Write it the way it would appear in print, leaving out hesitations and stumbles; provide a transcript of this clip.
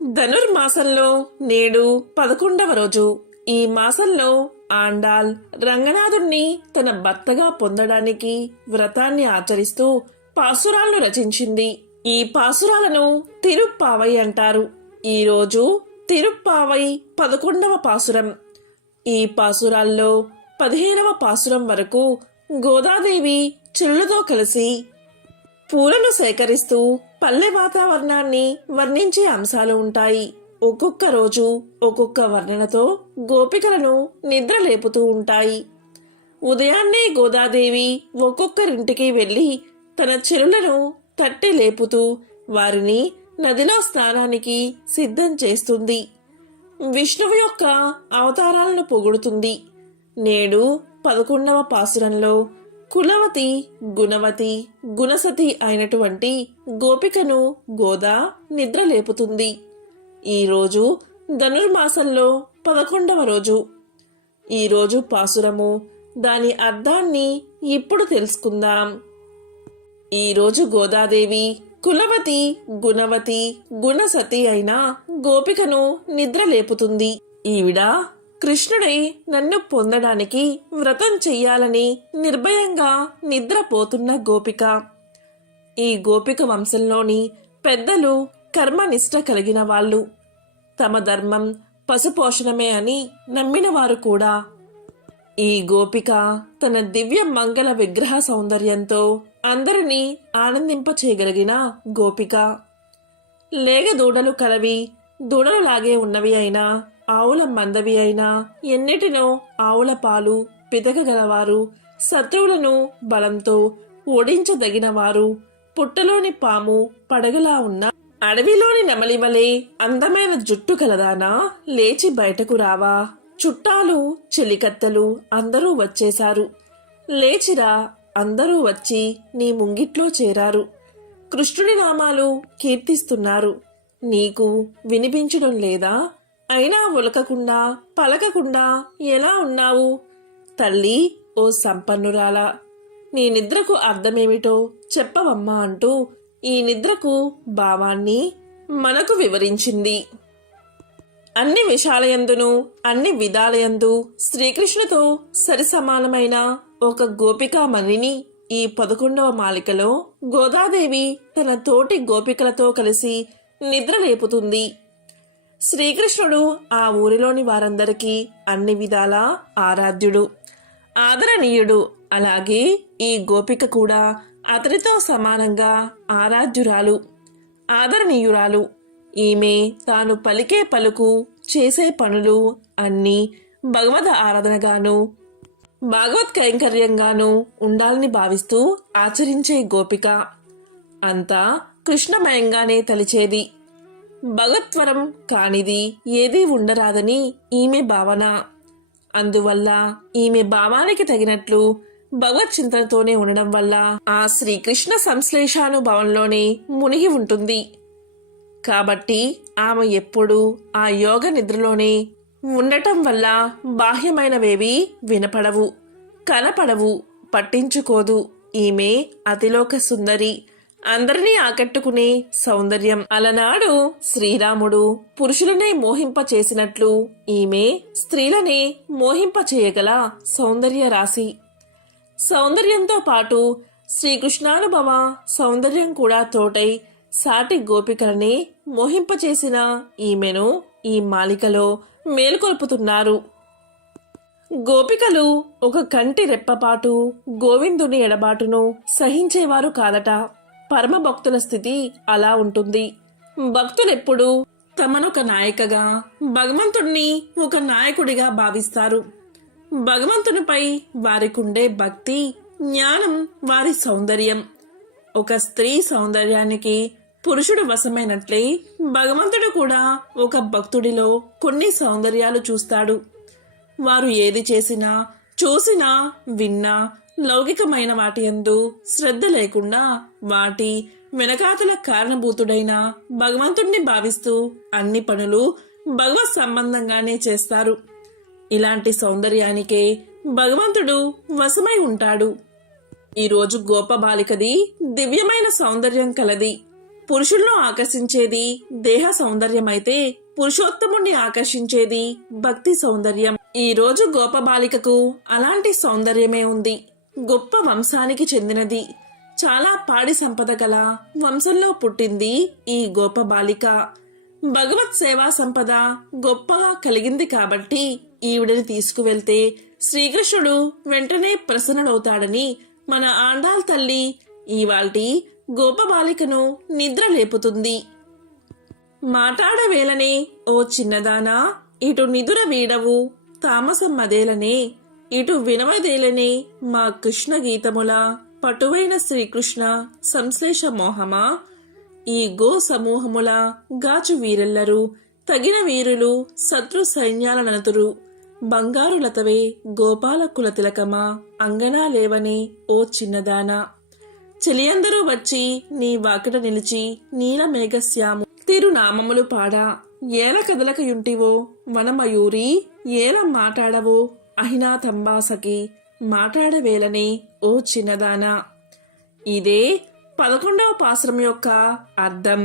ధనుర్మాసంలో నేడు 11వ రోజు. ఈ మాసంలో ఆండాల్ రంగనాథుణ్ణి తన భర్తగా పొందడానికి వ్రతాన్ని ఆచరిస్తూ పాసురాలను రచించింది. ఈ పాసురాలను తిరుప్పావై అంటారు. ఈరోజు తిరుప్పావై 11వ పాసురం. ఈ పాసురాల్లో 15వ పాసురం వరకు గోదాదేవి చెల్లుతో కలిసి పూలను సేకరిస్తూ పల్లె వాతావరణాన్ని వర్ణించే అంశాలు ఉంటాయి. ఒక్కొక్క రోజు ఒక్కొక్క వర్ణనతో గోపికలను నిద్ర లేపుతూ ఉంటాయి. ఉదయాన్నే గోదాదేవి ఒక్కొక్కరింటికి వెళ్లి తన చెరులను తట్టి లేపుతూ వారిని నదిలో స్నానానికి సిద్ధం చేస్తుంది. విష్ణువు యొక్క అవతారాలను పొగుడుతుంది. నేడు 11వ పాసురంలో కులవతి, గుణవతి, గుణసతి అయినటువంటి గోపికను గోదా నిద్ర లేపుతుంది. ఈరోజు ధనుర్మాసంలో 11వ రోజు. ఈరోజు పాసురము, దాని అర్థాన్ని ఇప్పుడు తెలుసుకుందాం. ఈరోజు గోదాదేవి కులవతి, గుణవతి, గుణసతి అయిన గోపికను నిద్ర లేపుతుంది. ఈవిడ కృష్ణుడై నన్ను పొందడానికి వ్రతం చెయ్యాలని నిర్భయంగా నిద్రపోతున్న గోపిక. ఈ గోపిక వంశంలోని పెద్దలు కర్మనిష్ట కలిగిన వాళ్ళు. తమ ధర్మం పశుపోషణమే అని నమ్మినవారు కూడా. ఈ గోపిక తన దివ్య మంగళ విగ్రహ సౌందర్యంతో అందరినీ ఆనందింపచేయగలిగిన గోపిక. లేగ దూడలు కలవి, దూడలు లాగే ఉన్నవి అయినా, ఆవుల మందవి అయినా, ఎన్నిటినో ఆవుల పాలు పితకగలవారు, శత్రువులను బలంతో ఓడించదగినవారు, పుట్టలోని పాము పడగలా ఉన్న అడవిలోని నెమలివలే అందమైన జుట్టు కలదానా, లేచి బయటకు రావా. చుట్టాలు, చెలికత్తెలు అందరూ వచ్చేశారు. లేచిరా, అందరూ వచ్చి నీ ముంగిట్లో చేరారు. కృష్ణుడి నామాలు కీర్తిస్తున్నారు. నీకు వినిపించడం లేదా? అయినా ఉలకకుండా పలకకుండా ఎలా ఉన్నావు? తల్లి, ఓ సంపన్నురాలా, నీ నిద్రకు అర్థమేమిటో చెప్పవమ్మా అంటూ ఈ నిద్రకు భావాన్ని మనకు వివరించింది. అన్ని విషాలయందును అన్ని విధాలయందు శ్రీకృష్ణుతో సరిసమానమైన ఒక గోపికామణిని ఈ 11వ మాలికలో గోదాదేవి తన తోటి గోపికలతో కలిసి నిద్ర లేపుతుంది. శ్రీకృష్ణుడు ఆ ఊరిలోని వారందరికీ అన్ని విధాలా ఆరాధ్యుడు, ఆదరణీయుడు. అలాగే ఈ గోపిక కూడా అతనితో సమానంగా ఆరాధ్యురాలు, ఆదరణీయురాలు. ఈమె తాను పలికే పలుకు, చేసే పనులు అన్నీ భగవద్ ఆరాధనగాను భాగవత్ కైంకర్యంగాను ఉండాలని భావిస్తూ ఆచరించే గోపిక. అంతా కృష్ణమయంగానే తలిచేది. భగవత్వరం కానిది ఏదీ ఉండరాదని ఈమె భావన. అందువల్ల ఈమె భావానికి తగినట్లు భగవత్ చింతనతోనే ఉండడం వల్ల ఆ శ్రీకృష్ణ సంశ్లేషానుభవంలోనే మునిగి ఉంటుంది. కాబట్టి ఆమె ఎప్పుడూ ఆ యోగ నిద్రలోనే ఉండటం వల్ల బాహ్యమైనవేవి వినపడవు, కనపడవు, పట్టించుకోదు. ఈమె అతిలోక సుందరి, అందరినీ ఆకట్టుకునే సౌందర్యం. అలనాడు శ్రీరాముడు పురుషులనే మోహింప చేసినట్లు ఈమె స్త్రీలనే మోహింప చేయగల సౌందర్య రాశి. సౌందర్యంతో పాటు శ్రీకృష్ణానుభవ సౌందర్యం కూడా తోటై సాటి గోపికలనే మోహింపచేసిన ఈమెను ఈ మాలికలో మేలుకొల్పుతున్నారు. గోపికలు ఒక కంటి రెప్పపాటు గోవిందుని ఎడబాటును సహించేవారు కాదట. పరమ భక్తుల స్థితి అలా ఉంటుంది. భక్తులెప్పుడు తమనొక నాయకగా, భగవంతుణ్ణి ఒక నాయకుడిగా భావిస్తారు. భగవంతునిపై వారికుండే భక్తి, జ్ఞానం వారి సౌందర్యం. ఒక స్త్రీ సౌందర్యానికి పురుషుడు వశమైనట్లే భగవంతుడు కూడా ఒక భక్తుడిలో కొన్ని సౌందర్యాలు చూస్తాడు. వారు ఏది చేసినా, చూసినా, విన్నా లౌకికమైన వాటి యందు శ్రద్ధ లేకుండా వాటి వెనకాతల కారణభూతుడైన భగవంతుణ్ణి భావిస్తూ అన్ని పనులు భగవత్ సంబంధంగానే చేస్తారు. ఇలాంటి సౌందర్యానికే భగవంతుడు వశమై ఉంటాడు. ఈరోజు గోప బాలికది దివ్యమైన సౌందర్యం కలది. పురుషులను ఆకర్షించేది దేహ సౌందర్యమైతే పురుషోత్తముణ్ణి ఆకర్షించేది భక్తి సౌందర్యం. ఈ రోజు గోపబాలికకు అలాంటి సౌందర్యమే ఉంది. గొప్ప వంశానికి చెందినది. చాలా పాడి సంపద గల వంశంలో పుట్టింది ఈ గోపబాలిక. భగవత్ సేవా సంపద గొప్పగా కలిగింది కాబట్టి ఈవిడని తీసుకువెళ్తే శ్రీకృష్ణుడు వెంటనే ప్రసన్నుడవుతాడని మన ఆండాల్ తల్లి ఇవాల్టి గోపబాలికను నిద్ర లేపుతుంది. మాటాడవేలనే ఓ చిన్నదానా, ఇటు నిదుర వీడవు తామసమ్మదేలనే, ఇటు వినవదేలనే మా కృష్ణ గీతముల పటువైన శ్రీకృష్ణ సంశ్లేష మోహమా. ఈ గో సమూహముల గాచు వీరెల్లరూ తగిన వీరులు శత్రు సైన్యాల ననతురు. బంగారు లతవే గోపాల కుల తిలకమా అంగనా లేవనే ఓ చిన్నదానా. చెలియందరూ వచ్చి నీ వాకిట నిలిచి నీల మేఘశ్యాము తిరునామములు పాడా. ఏల కదలకయుంటివో వనమయూరి, ఏల మాటాడవో అహినా తంబాసకి మాటాడవేలనే ఓ చిన్నదానా. ఇదే 11వ పాశ్రం యొక్క అర్థం.